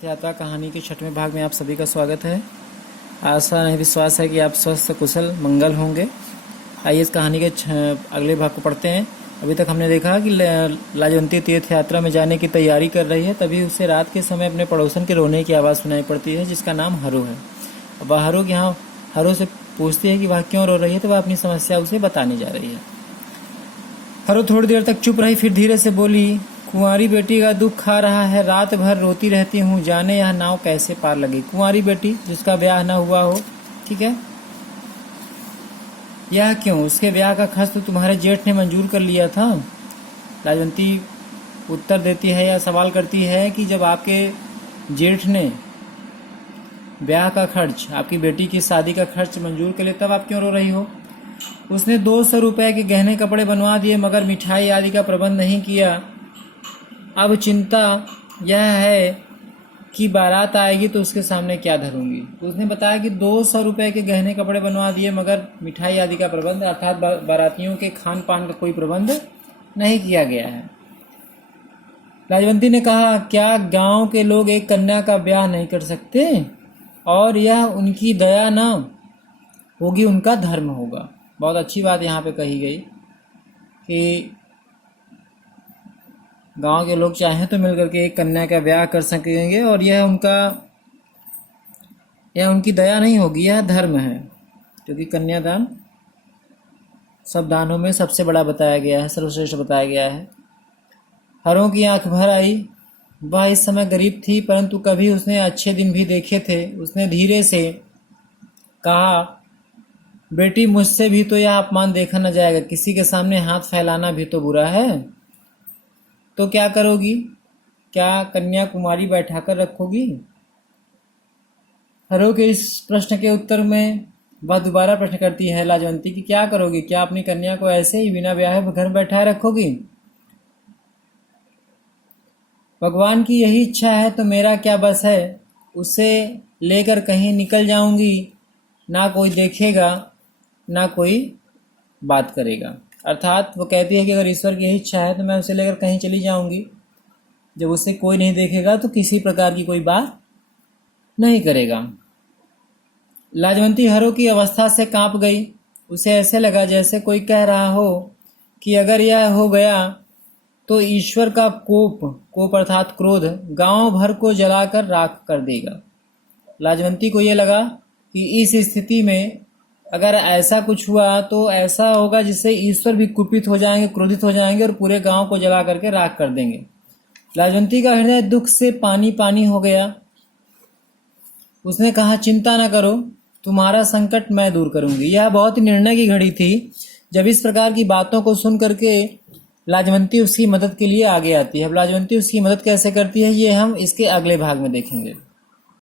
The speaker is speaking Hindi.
यात्रा कहानी के 6वें भाग में आप सभी का स्वागत है। आशा नहीं विश्वास है कि आप स्वस्थ कुशल मंगल होंगे। आइए इस कहानी के अगले भाग को पढ़ते हैं। अभी तक हमने देखा कि लाजवंती तीर्थ यात्रा में जाने की तैयारी कर रही है, तभी उसे रात के समय अपने पड़ोसन के रोने की आवाज़ सुनाई पड़ती है, जिसका नाम हरू है। वह हरू से पूछती है कि वह क्यों रो रही है, तो वह अपनी समस्या उसे बताने जा रही है। हरू थोड़ी देर तक चुप रही, फिर धीरे से बोली, कुंवारी बेटी का दुख खा रहा है, रात भर रोती रहती हूँ, जाने यह नाव कैसे पार लगी। कुंवारी बेटी जिसका ब्याह न हुआ हो, ठीक है, यह क्यों? उसके ब्याह का खर्च तो तुम्हारे जेठ ने मंजूर कर लिया था। लाजवंती उत्तर देती है या सवाल करती है कि जब आपके जेठ ने ब्याह का खर्च, आपकी बेटी की शादी का खर्च मंजूर कर लिया, तब आप क्यों रो रही हो? उसने 200 रुपए के गहने कपड़े बनवा दिए, मगर मिठाई आदि का प्रबंध नहीं किया। अब चिंता यह है कि बारात आएगी तो उसके सामने क्या धरूंगी। तो उसने बताया कि 200 रुपए के गहने कपड़े बनवा दिए, मगर मिठाई आदि का प्रबंध अर्थात बारातियों के खान पान का कोई प्रबंध नहीं किया गया है। लाजवंती ने कहा, क्या गांव के लोग एक कन्या का ब्याह नहीं कर सकते? और यह उनकी दया न होगी, उनका धर्म होगा। बहुत अच्छी बात यहाँ पे कही गई कि गांव के लोग चाहें तो मिलकर के एक कन्या का ब्याह कर सकेंगे, और यह उनकी दया नहीं होगी, यह धर्म है, क्योंकि कन्यादान सब दानों में सबसे बड़ा बताया गया है, सर्वश्रेष्ठ बताया गया है। हरों की आंख भर आई। वह इस समय गरीब थी, परंतु कभी उसने अच्छे दिन भी देखे थे। उसने धीरे से कहा, बेटी, मुझसे भी तो यह अपमान देखा न जाएगा, किसी के सामने हाथ फैलाना भी तो बुरा है। तो क्या करोगी? क्या कन्या कुमारी बैठाकर रखोगी? हरो के इस प्रश्न के उत्तर में वह दोबारा प्रश्न करती है लाजवंती की, क्या करोगी? क्या अपनी कन्या को ऐसे ही बिना ब्याहे घर बैठाए रखोगी? भगवान की यही इच्छा है तो मेरा क्या बस है। उसे लेकर कहीं निकल जाऊंगी, ना कोई देखेगा ना कोई बात करेगा। अर्थात वो कहती है कि अगर ईश्वर की यही इच्छा है तो मैं उसे लेकर कहीं चली जाऊंगी, जब उसे कोई नहीं देखेगा तो किसी प्रकार की कोई बात नहीं करेगा। लाजवंती हरो की अवस्था से कांप गई। उसे ऐसे लगा जैसे कोई कह रहा हो कि अगर यह हो गया तो ईश्वर का कोप अर्थात क्रोध गांव भर को जलाकर राख कर देगा। लाजवंती को यह लगा कि इस स्थिति में अगर ऐसा कुछ हुआ तो ऐसा होगा जिससे ईश्वर भी कुपित हो जाएंगे, क्रोधित हो जाएंगे और पूरे गांव को जला करके राख कर देंगे। लाजवंती का हृदय दुख से पानी पानी हो गया। उसने कहा, चिंता न करो, तुम्हारा संकट मैं दूर करूंगी। यह बहुत ही निर्णय की घड़ी थी, जब इस प्रकार की बातों को सुन करके लाजवंती उसकी मदद के लिए आगे आती है। अब लाजवंती उसकी मदद कैसे करती है, ये हम इसके अगले भाग में देखेंगे।